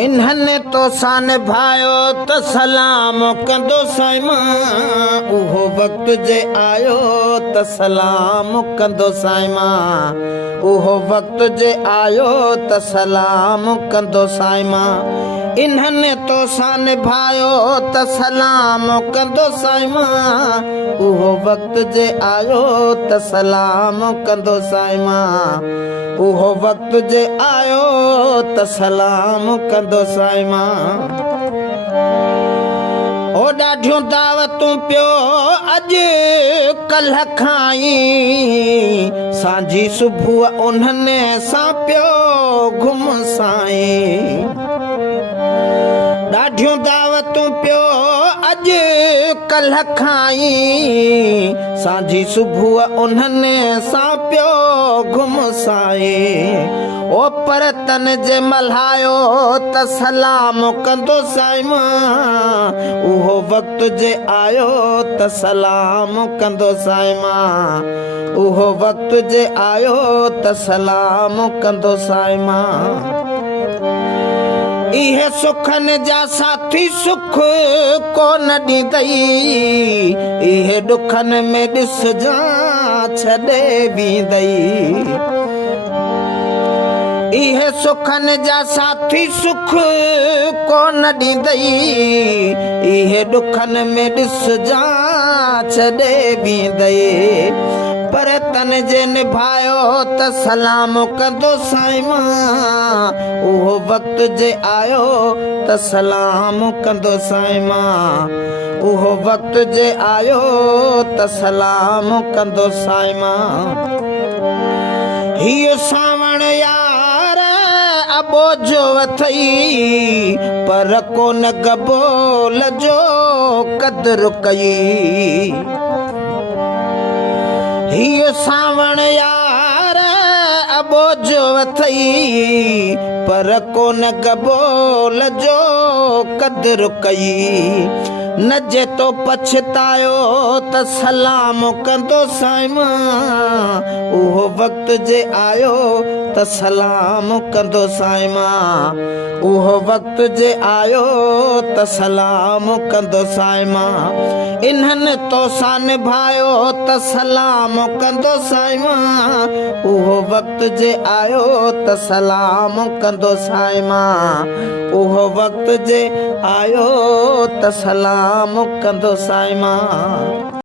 इन्हने तो सान भायो त सलाम कंदो साईमा उहो वक्त जे आयो त सलाम कंदो साईमा उहो वक्त जे आयो त सलाम कंदो साईमा इन्हने तो सान भायो त सलाम कंदो साईमा उहो वक्त जे आयो त सलाम कंदो साईमा उहो वक्त जे आयो त सलाम कंदो साईमा ओ ॾाढियूं दावतूं पियो अॼु कल्ह खाई सांझी सुबुह उन्हनि सां पियो घुम साईं ॾाढियूं दावतूं पियो अॼु कल्ह खाई सांझी सुबुह उन्हनि सां पियो घुम साईं ओ पर तन जे मल्हायो त सलाम कंदो साईमा उहो वक्त जे आयो त सलाम कंदो साईमा उहो वक्त जे आयो त सलाम कंदो साईमा इहे सुखनि जा साथी सुख कोन ॾींदई इहे ॾुखनि में ॾिसजां छॾे वेंदई इहे सुखनि जा साथी सुख कोन ॾींदई इहे ॾुखनि में ॾिसजां छॾे वेंदई पर तन जे निभायो त सलाम कंदो साईमा उहो वक्त जे आयो त सलाम कंदो साईमा उहो वक्त जे आयो त सलाम कंदो साईमा हीअ सावण यार अबोजो अथई पर कोन गबोल जो कदर कई हीअ सावण यार अबोजो अथई पर कोन गबोल जो कदर कई न जे तो पछतायो त सलाम कंदो साईमा उहो वक्त जे आयो त सलाम कंदो साईमा उहो वक्त जे आयो त सलाम कंदो साईमा इन्हनि तो सां निभायो त सलाम कंदो साईमा उहो वक्त जे आयो त सलाम कंदो साईमा उहो वक्त जे आयो त सलाम कंदो साईमा।